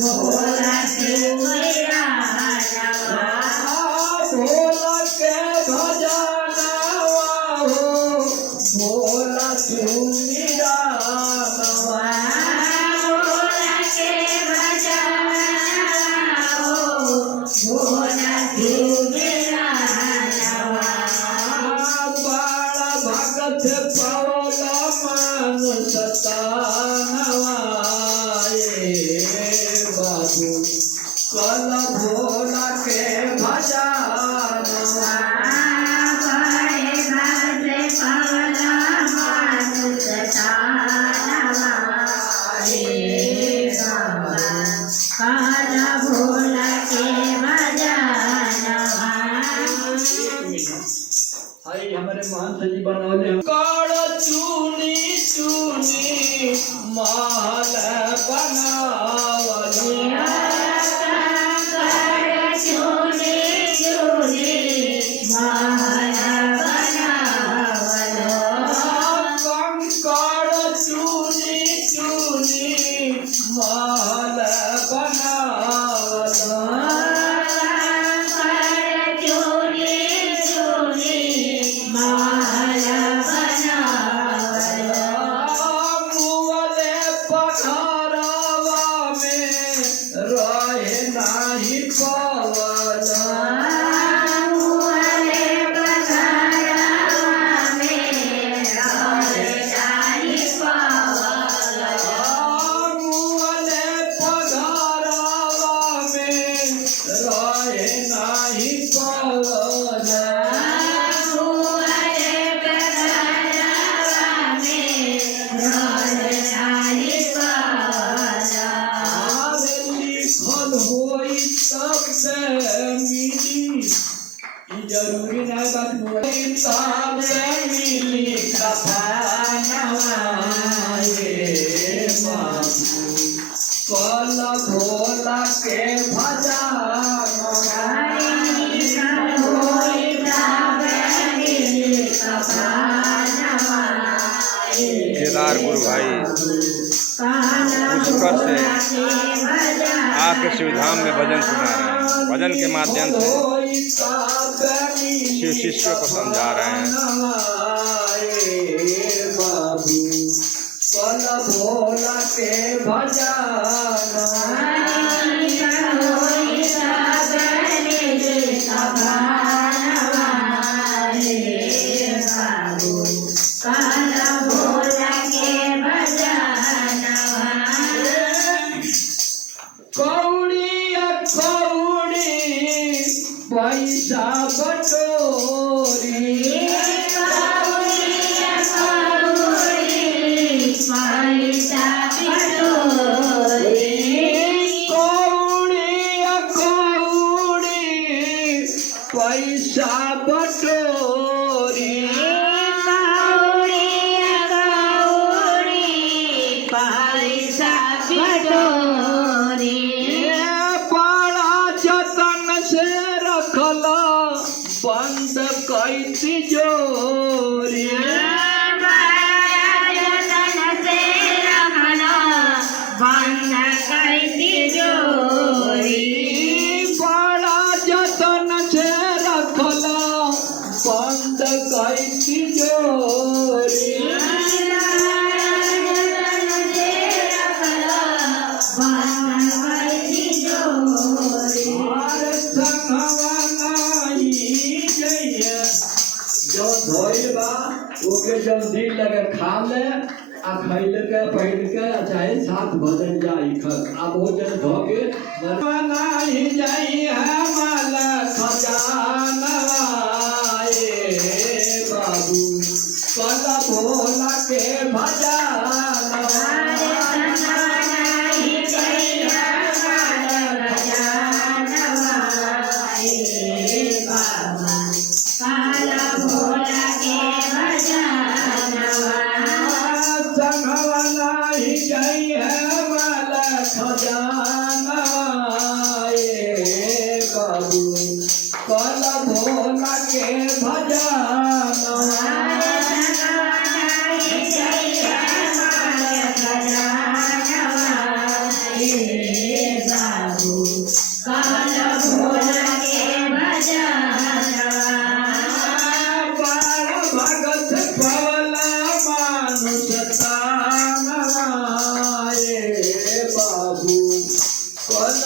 भोला चूमिया नवा भोला के भजनवा हो भोला चूमिया नवा भोला के भजनवा हो भोला चूमिया नवा बाला भगत पवला मानुष तानवा बाबू कल भोला के भजनवा बड़े भद्र पवला मानुष तानवा कल भोला के भजनवा। हाय हमारे महंत जी बनौले काड़ चूनी चूनी माल बनावली काड़ चूनी चूनी माल बनावलो कंकड़ चूनी चूनी माल बनावलो जरूरी ना बात मिली कल भोला के केदार गुरु भाई पुष्कर से आके शिवधाम में भजन सुना रहे हैं। भजन के माध्यम से शिव शिष्यों को समझा रहे हैं। कल भोला के पैसा बटोरी पैसा बटोरी कौड़ी पैसा बटोरी पैसा बटोरी बड़ा जतन से रखला बंद कई तिजोरी बंद कई तिजोरी बड़ा जतन से रखला बंद कई तिजोरी जो धोइल बा ओके जब दिल लगे खा ले आ खैल के पहिल के चाहे साथ भजन जाई खर आ भोजन धो के बनाई जाई है माल खजानवा बाबू कल भोला के भजनवा कल भोला के भजनवा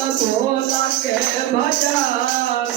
भोला के भजन